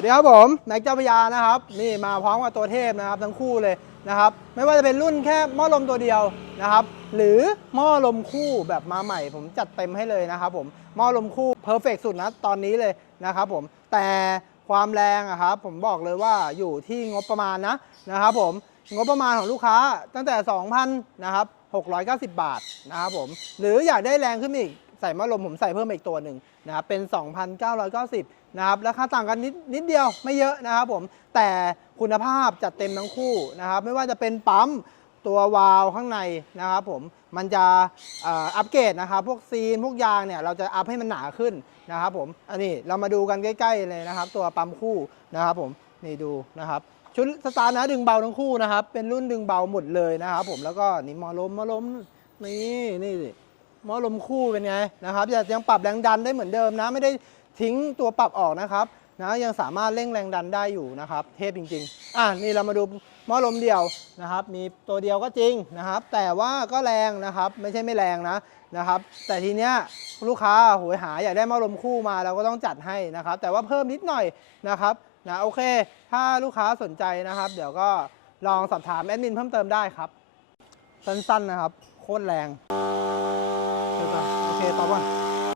วัสดีครับผมแม็กเจ้าพยานะครับนี่มาพร้อมกับตัวเทพนะครับทั้งคู่เลยนะครับไม่ว่าจะเป็นรุ่นแค่หม้อลมตัวเดียวนะครับหรือหม้อลมคู่แบบมาใหม่ ผมจัดเต็มให้เลยนะครับผมหม้อลมคู่เพอร์เฟกสุดนะตอนนี้เลยนะครับผมแต่ความแรงอะครับผมบอกเลยว่าอยู่ที่งบประมาณนะนะครับผมงบประมาณของลูกค้าตั้งแต่ 2,000นะครับ690 บาทนะครับผมหรืออยากได้แรงขึ้นอีก ใส่ม้อลมผมใส่เพิ่มอีกตัวหนึ่งนะครับเป็น 2,990นะครับราคาต่างกันนิดนิดเดียวไม่เยอะนะครับผมแต่คุณภาพจัดเต็มทั้งคู่นะครับไม่ว่าจะเป็นปั๊มตัววาล์วข้างในนะครับผมมันจะอัปเกรดนะครับ พวกซีน พวกยางเนี่ยเราจะอัพให้มันหนาขึ้นนะครับผมอันนี้เรามาดูกันใกล้ ๆ เลยนะครับ ตัวปั๊มคู่นะครับผมนี่ดูนะครับชุดสตาร์นะดึงเบาทั้งคู่นะครับ เป็นรุ่นดึงเบาหมดเลยนะครับผมแล้วก็นี่มอลมมอลมนี่นี่ หมอลมคู่เป็นไงนะครับยังปรับแรงดันได้เหมือนเดิมนะ ไม่ได้ทิ้งตัวปรับออกนะครับนะยังสามารถเร่งแรงดันได้อยู่นะครับ เทพจริง ๆ อะนี่เรามาดูหม้อลมเดียวนะครับ มีตัวเดียวก็จริงนะครับ แต่ว่าก็แรงนะครับ ไม่ใช่ไม่แรงนะนะครับ แต่ทีเนี้ยลูกค้าโหยหาอยากได้หม้อลมคู่มาเราก็ต้องจัดให้นะครับ แต่ว่าเพิ่มนิดหน่อยนะครับนะโอเค ถ้าลูกค้าสนใจนะครับ เดี๋ยวก็ลองสอบถามแอดมินเพิ่มเติมได้ครับ สั้นๆนะครับ โคตรแรง โอเคต่อก่อน